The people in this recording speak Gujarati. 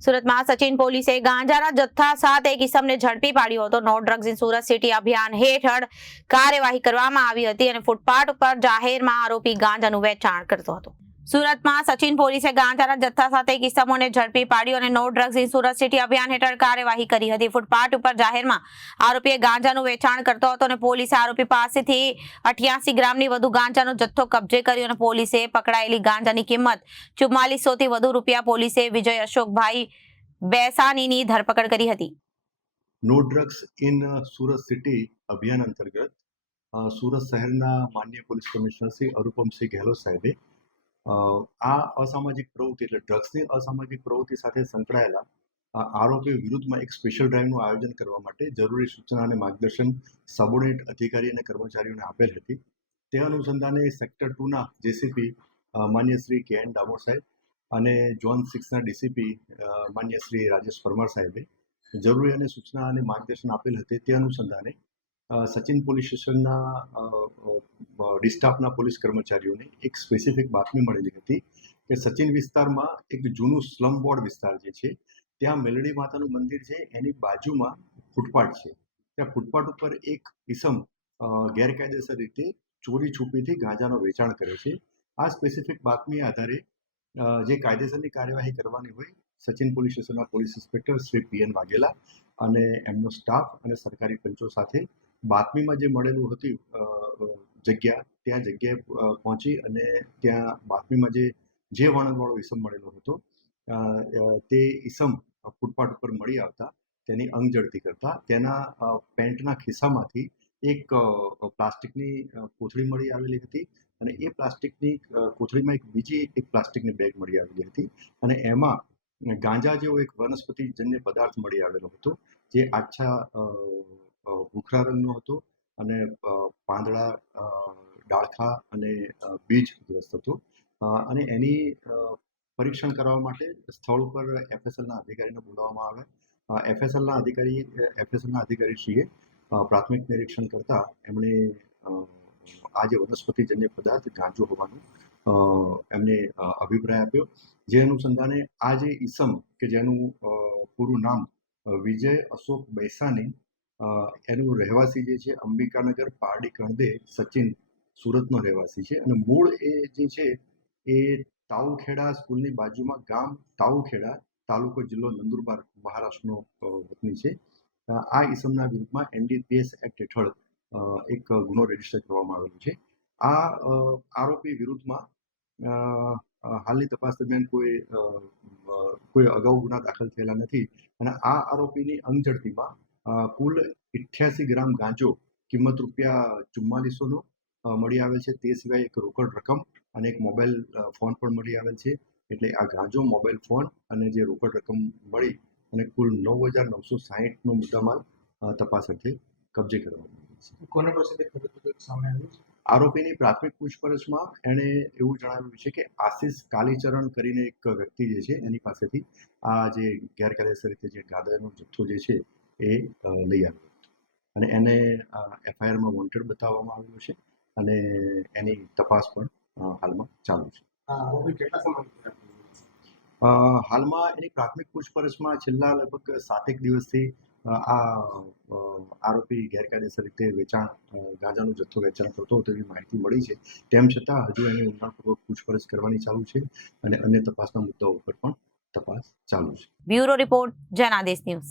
સુરતમાં સચિન પોલીસે ગાંજાના જથ્થા સાથે એક ઇસમને ઝડપી પાડ્યો હતો। No drugs in Surat city અભિયાન હેઠળ કાર્યવાહી કરવામાં આવી હતી અને ફૂટપાથ ઉપર જાહેરમાં આરોપી ગાંજાનું વેચાણ કરતો હતો। સુરતમાં સચિન પોલીસે ગાંજાના જથ્થા સાથે એક ઇસમોને ઝડપી પાડ્યો અને no drugs in Surat city અભિયાન હેઠળ કાર્યવાહી કરી હતી। ફૂટપાથ ઉપર જાહેરમાં આરોપીએ ગાંજાનું વેચાણ કરતો હતો અને પોલીસે આરોપી પાસેથી 88 ગ્રામની વધુ ગાંજાનો જથ્થો કબજે કર્યો અને પોલીસે પકડાયેલી ગાંજાની કિંમત 4400 થી વધુ રૂપિયા પોલીસે વિજય અશોકભાઈ બેસાનીની ધરપકડ કરી હતી। No drugs in Surat city અભિયાન અંતર્ગત સુરત શહેરના માનનીય પોલીસ કમિશનર શ્રી અરુપમસિંહ ગેહલોત સાહેબે આ અસામાજિક પ્રવૃત્તિ એટલે ડ્રગ્સની અસામાજિક પ્રવૃત્તિ સાથે સંકળાયેલા આરોપીઓ વિરુદ્ધમાં એક સ્પેશિયલ ડ્રાઈવનું આયોજન કરવા માટે જરૂરી સૂચના અને માર્ગદર્શન સબોર્ડિનેટ અધિકારી અને કર્મચારીઓને આપેલ હતી। તે અનુસંધાને સેક્ટર 2ના જેસીપી માન્ય શ્રી કે.એન. ડામોર સાહેબ અને ઝોન 6ના ડીસીપી માન્ય શ્રી રાજેશ પરમાર સાહેબે જરૂરી અને સૂચના અને માર્ગદર્શન આપેલ હતી। તે અનુસંધાને સચિન પોલીસ સ્ટેશનના ડિસ્ટાફના પોલીસ કર્મચારીઓને એક સ્પેસિફિક બાતમી મળેલી હતી કે સચિન વિસ્તારમાં એક જૂનું સ્લમ બોર્ડ વિસ્તાર જે છે ત્યાં મેલડી માતાનું મંદિર છે, એની બાજુમાં ફૂટપાથ છે। ત્યાં ફૂટપાથ ઉપર એક ઈસમ ગેરકાયદેસર રીતે ચોરી છુપીથી ગાંજાનો વેચાણ કરે છે। આ સ્પેસિફિક બાતમી આધારે જે કાયદેસરની કાર્યવાહી કરવાની હોય સચિન પોલીસ સ્ટેશનના પોલીસ ઇન્સ્પેક્ટર શ્રી પી.એન. વાઘેલા અને એમનો સ્ટાફ અને સરકારી પંચો સાથે બાતમીમાં જે મળેલું હતું ત્યાં જગ્યાએ પહોંચી અને ત્યાં બાતમીમાં જે વર્ણનવાળો ઈસમ મળેલો હતો તે ઈસમ ફૂટપાથ ઉપર મળી આવતા તેની અંગ ઝડતી કરતા તેના પેન્ટના ખિસ્સામાંથી એક પ્લાસ્ટિકની કોથળી મળી આવેલી હતી અને એ પ્લાસ્ટિકની કોથળીમાં બીજી એક પ્લાસ્ટિકની બેગ મળી આવેલી હતી અને એમાં ગાંજા જેવો એક વનસ્પતિજન્ય પદાર્થ મળી આવેલો હતો જે આછા ભૂખરા રંગનો હતો અને પાંદડા, ડાળખા અને બીજગ્રસ્ત હતો અને એની પરીક્ષણ કરવા માટે સ્થળ ઉપર એફએસએલના અધિકારીને બોલાવવામાં આવ્યા। એફએસએલના અધિકારીશ્રીએ પ્રાથમિક નિરીક્ષણ કરતા એમણે આ જે વનસ્પતિજન્ય પદાર્થ ગાંજો હોવાનું એમને અભિપ્રાય આપ્યો। જે અનુસંધાને આ જે ઈસમ કે જેનું પૂરું નામ વિજય અશોક બેસાની એનું રહેવાસી જે છે અંબિકાનગર પારડી કણદે સચિન સુરતનો રહેવાસી છે અને મૂળ એ જે છે એ તાઉખેડા સ્કૂલની બાજુમાં ગામ તાઉખેડા તાલુકો જિલ્લો નંદુરબાર મહારાષ્ટ્રનો વતની છે। આ ઈસમના વિરુદ્ધમાં એનડીપીએસ એક્ટ હેઠળ એક ગુનો રજીસ્ટર કરવામાં આવેલો છે। આ આરોપી વિરુદ્ધમાં હાલની તપાસ દરમિયાન કોઈ અગાઉ ગુના દાખલ થયેલા નથી અને આ આરોપીની અંગ ઝડતીમાં કુલ 88 ગ્રામ ગાંજો કિંમત ₹4400નો મળી આવેલ છે। તે સિવાય એક રોકડ રકમ અને એક મોબાઈલ ફોન પણ મળી આવેલ છે। એટલે આ ગાંજો, મોબાઈલ ફોન અને જે રોકડ રકમ મળી અને કુલ 9960નો મુદ્દામાલ તપાસ અર્થે કબજે કરવામાં આવ્યો છે। કોના પાસેથી સામે આવ્યું છે? આરોપીની પ્રાથમિક પૂછપરછમાં એણે એવું જણાવ્યું છે કે આશિષ કાલીચરણ કરીને એક વ્યક્તિ જે છે એની પાસેથી આ જે ગેરકાયદેસર રીતે જે ગાંજાનો જથ્થો જે છે એ લઈ આવ્યો હતો અને એને એફઆઈઆરમાં વોન્ટેડ બતાવવામાં આવેલો છે અને એની તપાસ પણ હાલમાં ચાલુ છે। હાલમાં એની પ્રાથમિક પૂછપરછમાં છેલ્લા લગભગ 7 દિવસથી આ આરોપી ગેરકાયદેસર રીતે ગાંજાનો જથ્થો વેચાણ કરતો હતો તેવી માહિતી મળી છે। તેમ છતાં હજુ એની ઊંડાણપૂર્વક પૂછપરછ કરવાની ચાલુ છે અને અન્ય તપાસના મુદ્દાઓ ઉપર પણ તપાસ ચાલુ છે। Bureau report Janadesh news.